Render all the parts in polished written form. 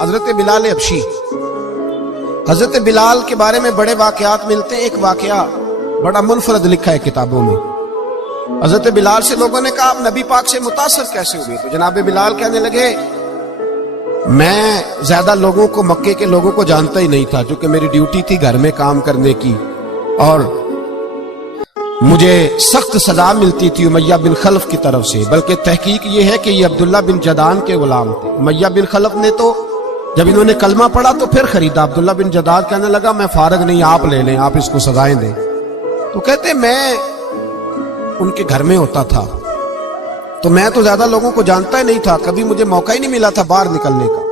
حضرت بلال حبشی. حضرت بلال کے بارے میں بڑے واقعات ملتے ہیں. ایک واقعہ بڑا منفرد لکھا ہے کتابوں میں. حضرت بلال سے لوگوں نے کہا آپ نبی پاک سے متاثر کیسے ہوئے؟ تو جناب بلال کہنے لگے میں زیادہ لوگوں کو، مکے کے لوگوں کو جانتا ہی نہیں تھا، چونکہ میری ڈیوٹی تھی گھر میں کام کرنے کی، اور مجھے سخت سزا ملتی تھی امیہ بن خلف کی طرف سے. بلکہ تحقیق یہ ہے کہ یہ عبداللہ بن جدعان کے غلام تھے. امیہ بن خلف نے تو جب انہوں نے کلمہ پڑھا تو پھر خریدا. عبداللہ بن جدعان کہنے لگا میں فارغ نہیں، آپ لے لیں، آپ اس کو سزائیں دیں. تو کہتے میں ان کے گھر میں ہوتا تھا، تو میں تو زیادہ لوگوں کو جانتا ہی نہیں تھا، کبھی مجھے موقع ہی نہیں ملا تھا باہر نکلنے کا.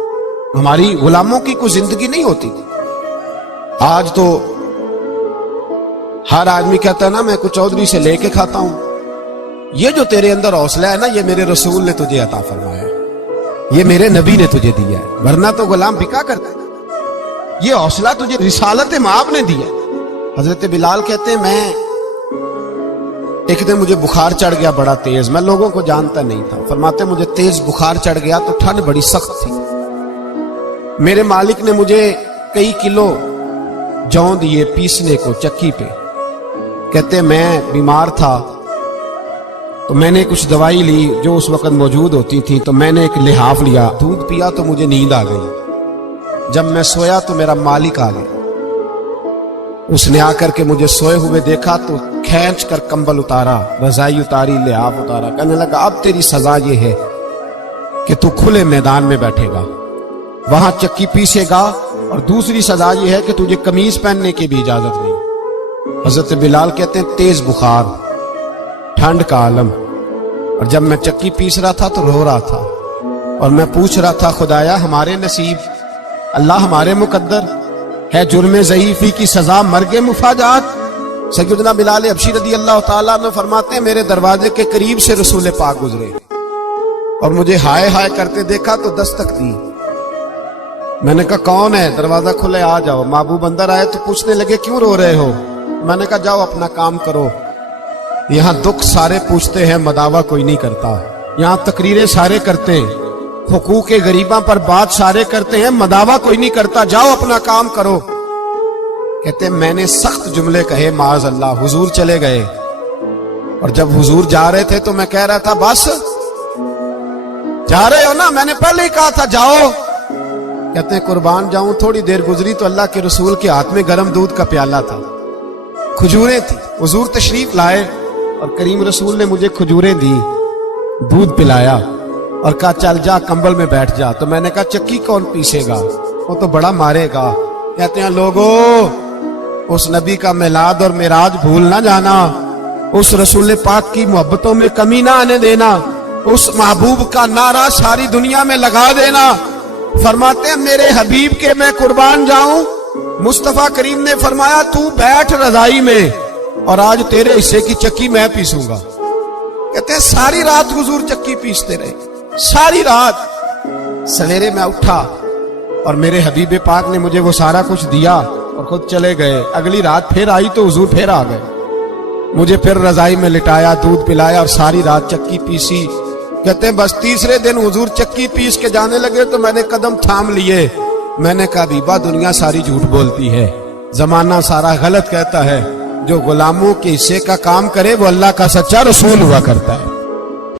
ہماری غلاموں کی کوئی زندگی نہیں ہوتی تھی. آج تو ہر آدمی کہتا ہے نا میں کچھ چودھری سے لے کے کھاتا ہوں. یہ جو تیرے اندر حوصلہ ہے نا، یہ میرے رسول نے تجھے عطا فرمایا ہے، یہ میرے نبی نے تجھے دیا ہے، ورنہ تو غلام بکا کرتا ہے. یہ حوصلہ تجھے رسالت مآب نے دیا. حضرت بلال کہتے ہیں میں ایک دن مجھے بخار چڑھ گیا بڑا تیز، میں لوگوں کو جانتا نہیں تھا. فرماتے مجھے تیز بخار چڑھ گیا تو ٹھنڈ بڑی سخت تھی. میرے مالک نے مجھے کئی کلو جوں دیے پیسنے کو چکی پہ. کہتے میں بیمار تھا تو میں نے کچھ دوائی لی جو اس وقت موجود ہوتی تھی، تو میں نے ایک لحاف لیا، دودھ پیا تو مجھے نیند آ گئی. جب میں سویا تو میرا مالک آ گیا. اس نے آ کر کے مجھے سوئے ہوئے دیکھا تو کھینچ کر کمبل اتارا، رضائی اتاری، لحاف اتارا. کہنے لگا اب تیری سزا یہ ہے کہ تو کھلے میدان میں بیٹھے گا، وہاں چکی پیسے گا، اور دوسری سزا یہ ہے کہ تجھے قمیض پہننے کی بھی اجازت نہیں. حضرت بلال کہتے ہیں تیز بخار، ٹھنڈ کا عالم، اور جب میں چکی پیس رہا تھا تو رو رہا تھا، اور میں پوچھ رہا تھا خدایا ہمارے نصیب، اللہ ہمارے مقدر ہے جرم ضعیفی کی سزا مرگ مفاجات. سیدنا بلال حبشی رضی اللہ تعالیٰ عنہ فرماتے ہیں میرے دروازے کے قریب سے رسول پاک گزرے اور مجھے ہائے ہائے کرتے دیکھا تو دستک دی. میں نے کہا کون ہے؟ دروازہ کھلے، آ جاؤ. محبوب اندر آئے تو پوچھنے لگے کیوں رو رہے ہو؟ میں نے کہا جاؤ اپنا کام کرو. یہاں دکھ سارے پوچھتے ہیں، مداوع کوئی نہیں کرتا. یہاں تقریریں سارے کرتے ہیں، حقوق غریباں پر بات سارے کرتے ہیں، مداوع کوئی نہیں کرتا. جاؤ اپنا کام کرو. کہتے ہیں میں نے سخت جملے کہے معاذ اللہ. حضور چلے گئے، اور جب حضور جا رہے تھے تو میں کہہ رہا تھا بس جا رہے ہو نا، میں نے پہلے ہی کہا تھا جاؤ. کہتے ہیں قربان جاؤں. تھوڑی دیر گزری تو اللہ کے رسول کے ہاتھ میں گرم دودھ کا پیالہ تھا، کھجوریں تھی. حضور تشریف لائے اور کریم رسول نے مجھے کھجوریں دی، دودھ پلایا اور کہا چل جا کمبل میں بیٹھ جا. تو میں نے کہا چکی کون پیسے گا؟ وہ تو بڑا مارے گا. کہتے ہیں لوگو اس نبی کا میلاد اور معراج بھول نہ جانا، اس رسول پاک کی محبتوں میں کمی نہ آنے دینا، اس محبوب کا نعرہ ساری دنیا میں لگا دینا. فرماتے ہیں میرے حبیب کے میں قربان جاؤں. مصطفیٰ کریم نے فرمایا تو بیٹھ رضائی میں اور آج تیرے حصے کی چکی میں پیسوں گا. کہتے ہیں ساری رات حضور چکی پیستے رہے، ساری رات. سویرے میں اٹھا اور میرے حبیب پاک نے مجھے وہ سارا کچھ دیا اور خود چلے گئے. اگلی رات پھر آئی تو حضور پھر آ گئے، مجھے پھر رضائی میں لٹایا، دودھ پلایا اور ساری رات چکی پیسی. کہتے ہیں بس تیسرے دن حضور چکی پیس کے جانے لگے تو میں نے قدم تھام لیے. میں نے کہا حبیبہ دنیا ساری جھوٹ بولتی ہے، زمانہ سارا غلط کہتا ہے، جو غلاموں کے حصے کا کام کرے وہ اللہ کا سچا رسول ہوا کرتا ہے.